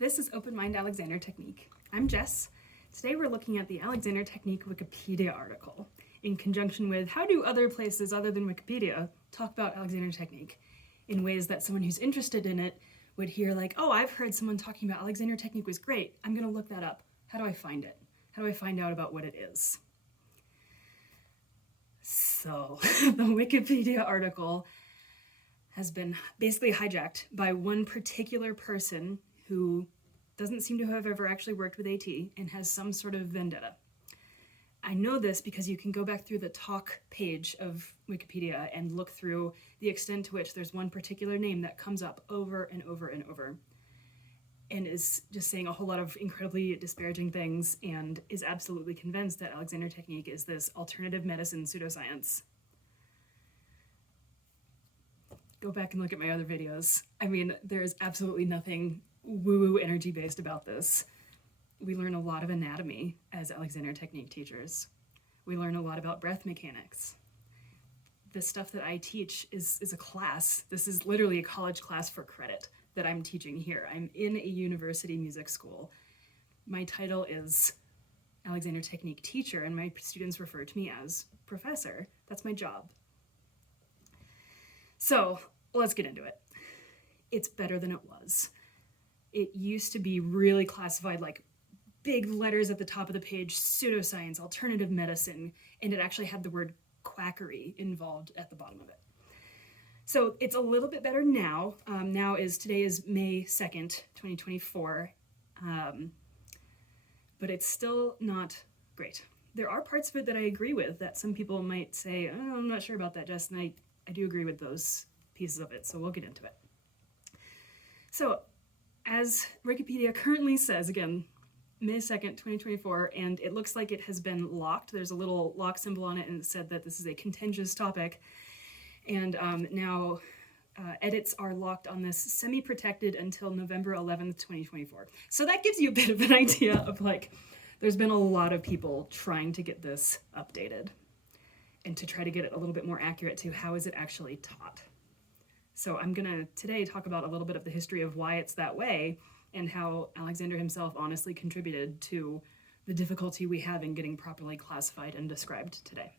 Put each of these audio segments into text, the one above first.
This is Open Mind Alexander Technique. I'm Jess. Today we're looking at the Alexander Technique Wikipedia article in conjunction with how do other places other than Wikipedia talk about Alexander Technique in ways that someone who's interested in it would hear like, oh, I've heard someone talking about Alexander Technique was great. I'm going to look that up. How do I find it? How do I find out about what it is? So the Wikipedia article has been basically hijacked by one particular person who doesn't seem to have ever actually worked with AT and has some sort of vendetta. I know this because you can go back through the talk page of Wikipedia and look through the extent to which there's one particular name that comes up over and over and over and is just saying a whole lot of incredibly disparaging things and is absolutely convinced that Alexander Technique is this alternative medicine pseudoscience. Go back and look at my other videos. I mean, there's absolutely nothing woo-woo energy-based about this. We learn a lot of anatomy as Alexander Technique teachers. We learn a lot about breath mechanics. The stuff that I teach is a class. This is literally a college class for credit that I'm teaching here. I'm in a university music school. My title is Alexander Technique teacher, and my students refer to me as professor. That's my job. So let's get into it. It's better than it was. It used to be really classified like big letters at the top of the page, pseudoscience, alternative medicine, and it actually had the word quackery involved at the bottom of it. So it's a little bit better now. Today is May 2nd, 2024, but it's still not great. There are parts of it that I agree with that some people might say, oh, I'm not sure about that, Jess, and I do agree with those pieces of it, so we'll get into it. So, as Wikipedia currently says, again, May 2nd, 2024, and it looks like it has been locked. There's a little lock symbol on it, and it said that this is a contentious topic. And now edits are locked on this semi-protected until November 11th, 2024. So that gives you a bit of an idea of like, there's been a lot of people trying to get this updated and to try to get it a little bit more accurate to how is it actually taught. So I'm gonna today talk about a little bit of the history of why it's that way and how Alexander himself honestly contributed to the difficulty we have in getting properly classified and described today.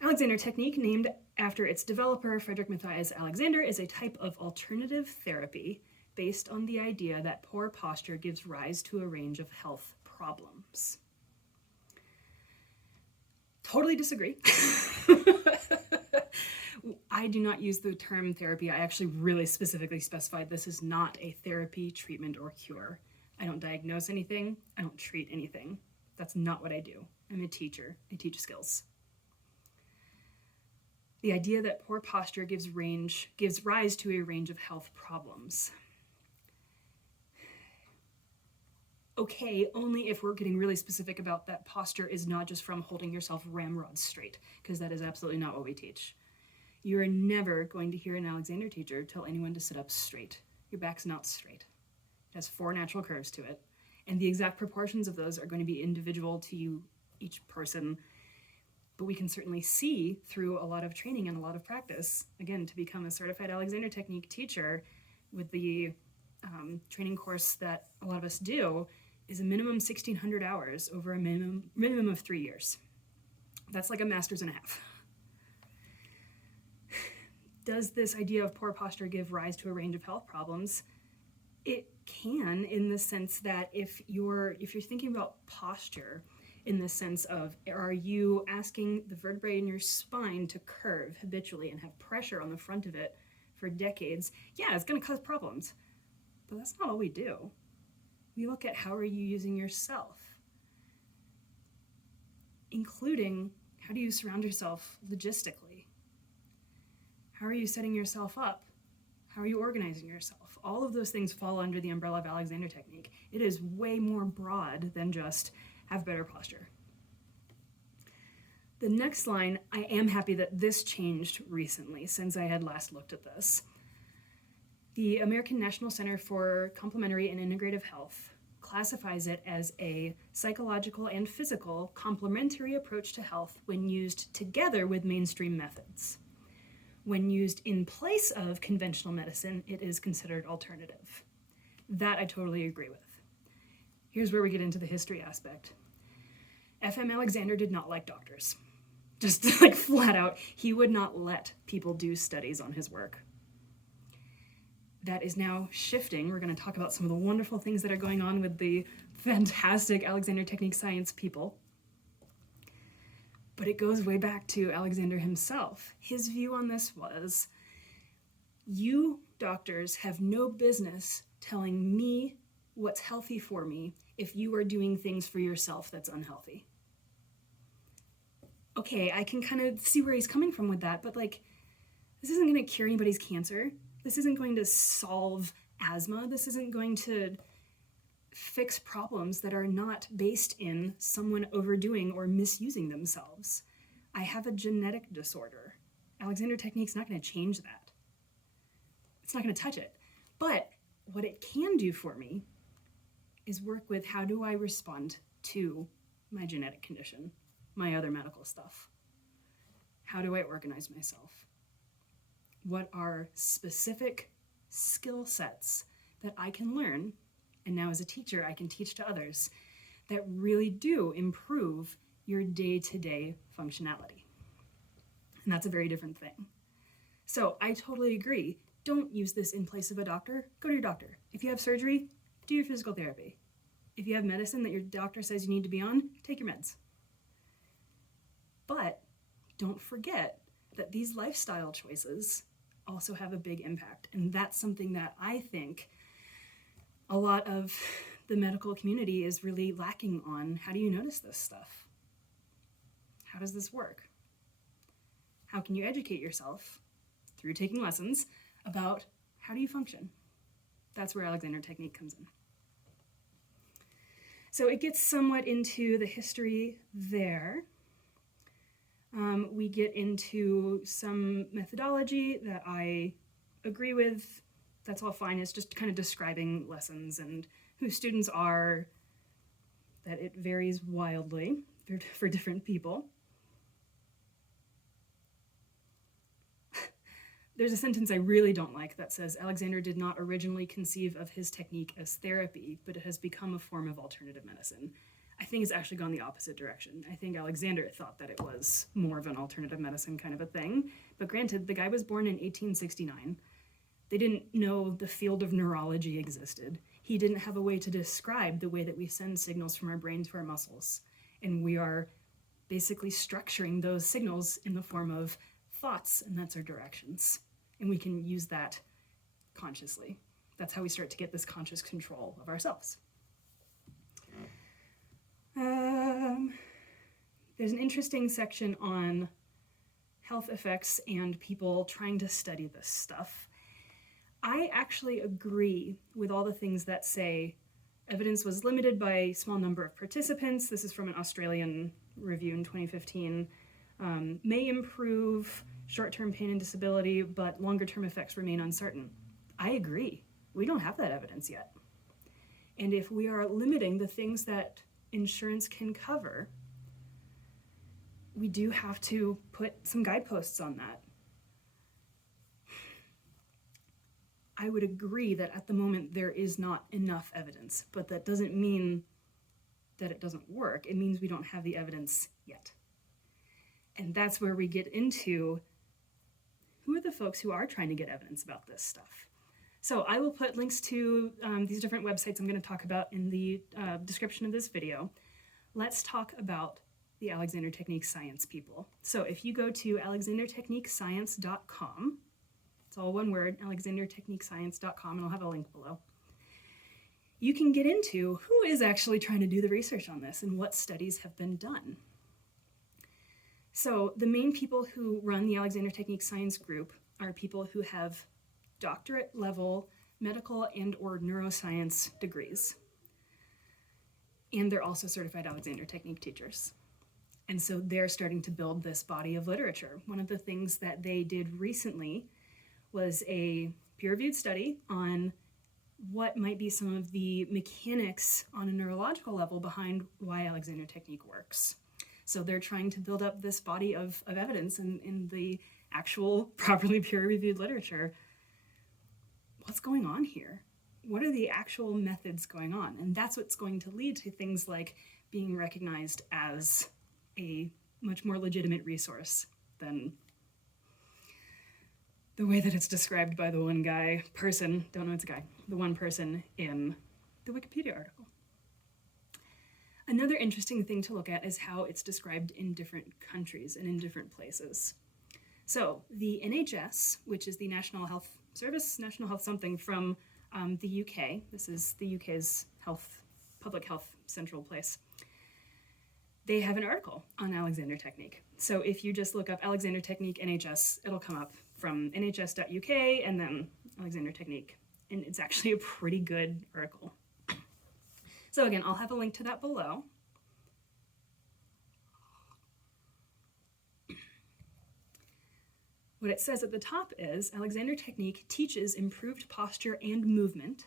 Alexander Technique, named after its developer, Frederick Matthias Alexander, is a type of alternative therapy based on the idea that poor posture gives rise to a range of health problems. Totally disagree. I do not use the term therapy. I actually really specifically specified this is not a therapy, treatment, or cure. I don't diagnose anything. I don't treat anything. That's not what I do. I'm a teacher. I teach skills. The idea that poor posture gives rise to a range of health problems. Okay, only if we're getting really specific about that posture is not just from holding yourself ramrod straight, because that is absolutely not what we teach. You are never going to hear an Alexander teacher tell anyone to sit up straight. Your back's not straight. It has 4 natural curves to it, and the exact proportions of those are going to be individual to you, each person, but we can certainly see through a lot of training and a lot of practice, again, to become a certified Alexander Technique teacher with the training course that a lot of us do is a minimum 1,600 hours over a minimum of 3 years. That's like a master's and a half. Does this idea of poor posture give rise to a range of health problems? It can, in the sense that if you're thinking about posture in the sense of, are you asking the vertebrae in your spine to curve habitually and have pressure on the front of it for decades? Yeah, it's going to cause problems. But that's not all we do. We look at how are you using yourself, including how do you surround yourself logistically? How are you setting yourself up? How are you organizing yourself? All of those things fall under the umbrella of Alexander Technique. It is way more broad than just have better posture. The next line, I am happy that this changed recently since I had last looked at this. The American National Center for Complementary and Integrative Health classifies it as a psychological and physical complementary approach to health when used together with mainstream methods. When used in place of conventional medicine, it is considered alternative. That I totally agree with. Here's where we get into the history aspect. F.M. Alexander did not like doctors. Just like flat out, he would not let people do studies on his work. That is now shifting. We're going to talk about some of the wonderful things that are going on with the fantastic Alexander Technique Science people. But it goes way back to Alexander himself. His view on this was, you doctors have no business telling me what's healthy for me if you are doing things for yourself that's unhealthy. Okay, I can kind of see where he's coming from with that, but like, this isn't going to cure anybody's cancer. This isn't going to solve asthma. This isn't going to fix problems that are not based in someone overdoing or misusing themselves. I have a genetic disorder. Alexander Technique's not going to change that. It's not going to touch it. But what it can do for me is work with how do I respond to my genetic condition, my other medical stuff. How do I organize myself? What are specific skill sets that I can learn, and now as a teacher I can teach to others, that really do improve your day-to-day functionality? And that's a very different thing. So I totally agree. Don't use this in place of a doctor. Go to your doctor. If you have surgery, do your physical therapy. If you have medicine that your doctor says you need to be on, take your meds. But don't forget that these lifestyle choices also have a big impact. And that's something that I think a lot of the medical community is really lacking on. How do you notice this stuff? How does this work? How can you educate yourself through taking lessons about how do you function? That's where Alexander Technique comes in. So it gets somewhat into the history there. We get into some methodology that I agree with. That's all fine. It's just kind of describing lessons and who students are, that it varies wildly for different people. There's a sentence I really don't like that says, Alexander did not originally conceive of his technique as therapy, but it has become a form of alternative medicine. I think it's actually gone the opposite direction. I think Alexander thought that it was more of an alternative medicine kind of a thing. But granted, the guy was born in 1869. They didn't know the field of neurology existed. He didn't have a way to describe the way that we send signals from our brain to our muscles. And we are basically structuring those signals in the form of thoughts, and that's our directions. And we can use that consciously. That's how we start to get this conscious control of ourselves. There's an interesting section on health effects and people trying to study this stuff. I actually agree with all the things that say evidence was limited by a small number of participants. This is from an Australian review in 2015. May improve short-term pain and disability, but longer-term effects remain uncertain. I agree. We don't have that evidence yet. And if we are limiting the things that insurance can cover, we do have to put some guideposts on that. I would agree that at the moment there is not enough evidence, but that doesn't mean that it doesn't work. It means we don't have the evidence yet. And that's where we get into who are the folks who are trying to get evidence about this stuff. So I will put links to these different websites I'm going to talk about in the description of this video. Let's talk about the Alexander Technique Science people. So if you go to alexandertechniquescience.com, it's all one word, alexandertechniquescience.com, and I'll have a link below. You can get into who is actually trying to do the research on this and what studies have been done. So the main people who run the Alexander Technique Science group are people who have doctorate level medical and or neuroscience degrees. And they're also certified Alexander Technique teachers. And so they're starting to build this body of literature. One of the things that they did recently was a peer-reviewed study on what might be some of the mechanics on a neurological level behind why Alexander Technique works. So they're trying to build up this body of evidence in the actual properly peer-reviewed literature. What's going on here? what are the actual methods going on? And that's what's going to lead to things like being recognized as a much more legitimate resource than the way that it's described by the one person in the Wikipedia article. Another interesting thing to look at is how it's described in different countries and in different places. So the NHS, which is the National Health Service, National Health something from the UK, this is the UK's public health central place, they have an article on Alexander Technique. So if you just look up Alexander Technique NHS, it'll come up from nhs.uk and then Alexander Technique. And it's actually a pretty good article. So again, I'll have a link to that below. What it says at the top is, Alexander Technique teaches improved posture and movement,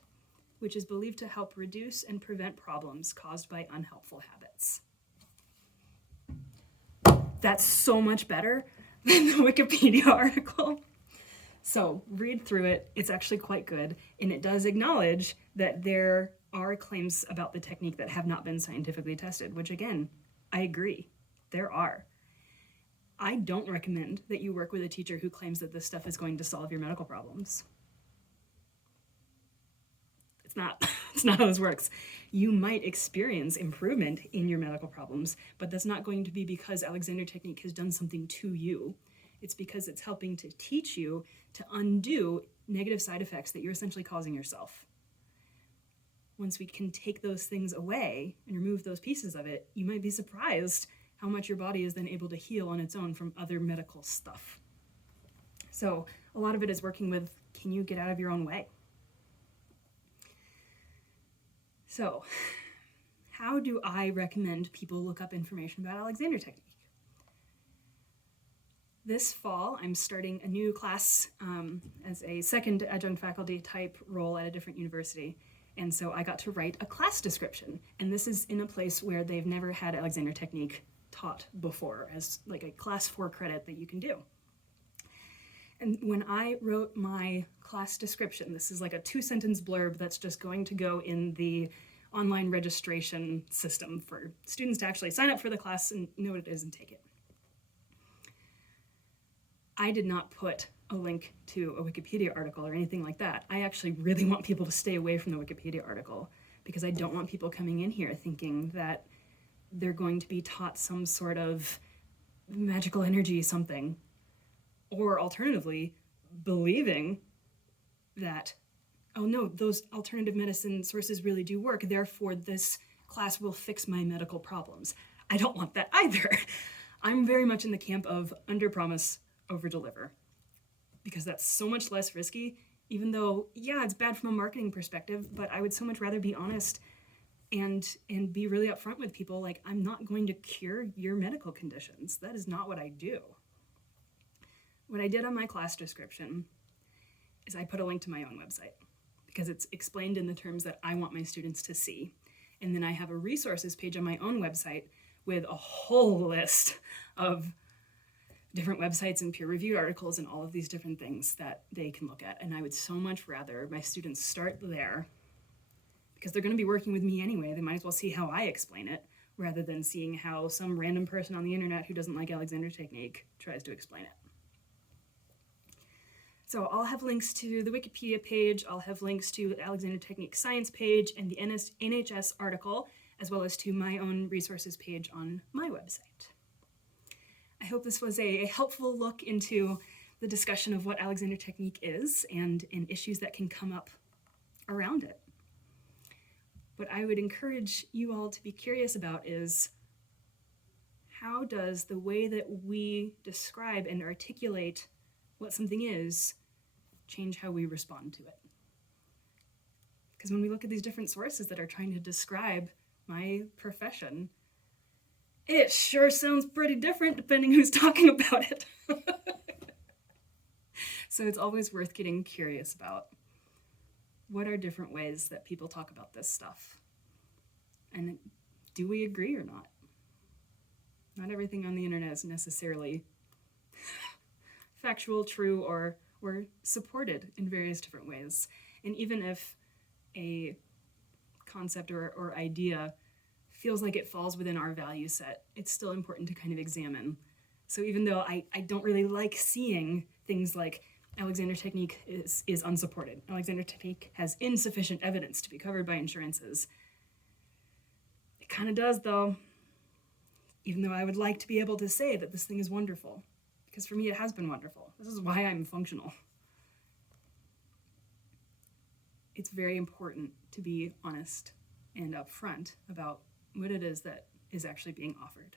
which is believed to help reduce and prevent problems caused by unhelpful habits. That's so much better than the Wikipedia article. So read through it, it's actually quite good, and it does acknowledge that there are claims about the technique that have not been scientifically tested, which again, I agree, there are. I don't recommend that you work with a teacher who claims that this stuff is going to solve your medical problems. It's not how this works. You might experience improvement in your medical problems, but that's not going to be because Alexander Technique has done something to you. It's because it's helping to teach you to undo negative side effects that you're essentially causing yourself. Once we can take those things away and remove those pieces of it, you might be surprised how much your body is then able to heal on its own from other medical stuff. So a lot of it is working with, can you get out of your own way? So how do I recommend people look up information about Alexander Technique? This fall, I'm starting a new class as a second adjunct faculty type role at a different university. And so I got to write a class description. And this is in a place where they've never had Alexander Technique taught before as like a class 4 credit that you can do. And when I wrote my class description, this is like a 2-sentence blurb that's just going to go in the online registration system for students to actually sign up for the class and know what it is and take it. I did not put a link to a Wikipedia article or anything like that. I actually really want people to stay away from the Wikipedia article because I don't want people coming in here thinking that they're going to be taught some sort of magical energy something, or alternatively, believing that, oh no, those alternative medicine sources really do work, therefore this class will fix my medical problems. I don't want that either. I'm very much in the camp of under-promise, over-deliver, because that's so much less risky, even though, yeah, it's bad from a marketing perspective, but I would so much rather be honest and be really upfront with people, like, I'm not going to cure your medical conditions. That is not what I do. What I did on my class description is I put a link to my own website because it's explained in the terms that I want my students to see. And then I have a resources page on my own website with a whole list of different websites and peer-reviewed articles and all of these different things that they can look at. And I would so much rather my students start there because they're going to be working with me anyway. They might as well see how I explain it rather than seeing how some random person on the internet who doesn't like Alexander Technique tries to explain it. So I'll have links to the Wikipedia page, I'll have links to the Alexander Technique science page and the NHS article, as well as to my own resources page on my website. I hope this was a helpful look into the discussion of what Alexander Technique is and issues that can come up around it. What I would encourage you all to be curious about is, how does the way that we describe and articulate what something is change how we respond to it? Because when we look at these different sources that are trying to describe my profession, it sure sounds pretty different depending who's talking about it. So it's always worth getting curious about what are different ways that people talk about this stuff. And do we agree or not? Not everything on the internet is necessarily factual, true, or supported in various different ways. And even if a concept or idea feels like it falls within our value set, it's still important to kind of examine. So even though I don't really like seeing things like Alexander Technique is unsupported, Alexander Technique has insufficient evidence to be covered by insurances, it kind of does though, even though I would like to be able to say that this thing is wonderful, because for me it has been wonderful. This is why I'm functional. It's very important to be honest and upfront about what it is that is actually being offered.